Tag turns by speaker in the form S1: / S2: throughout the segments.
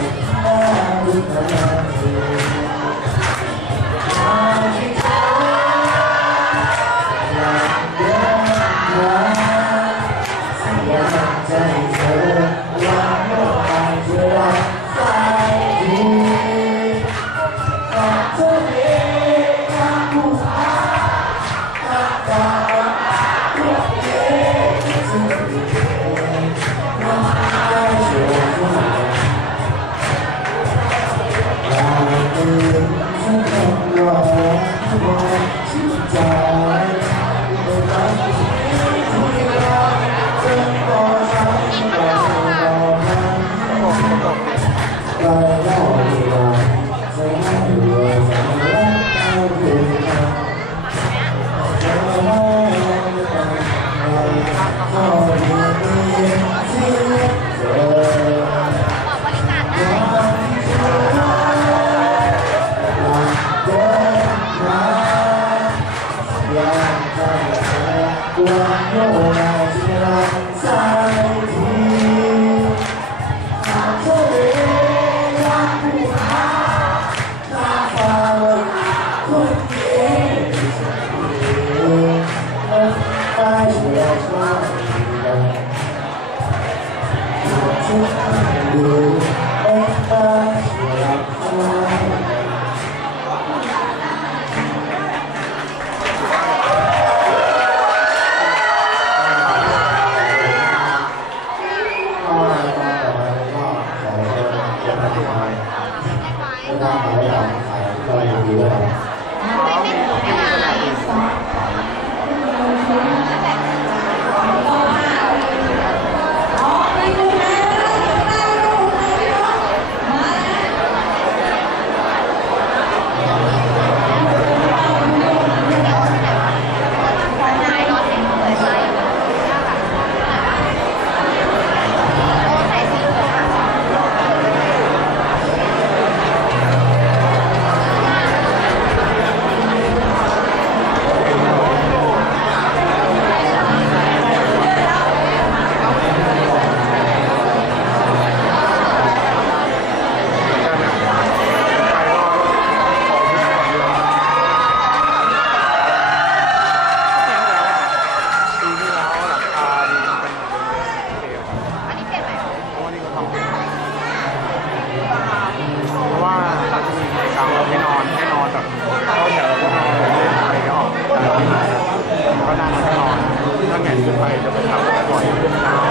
S1: Thank you. Oh,
S2: สุดไปจะไปทำอะไรบ่อย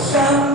S1: Some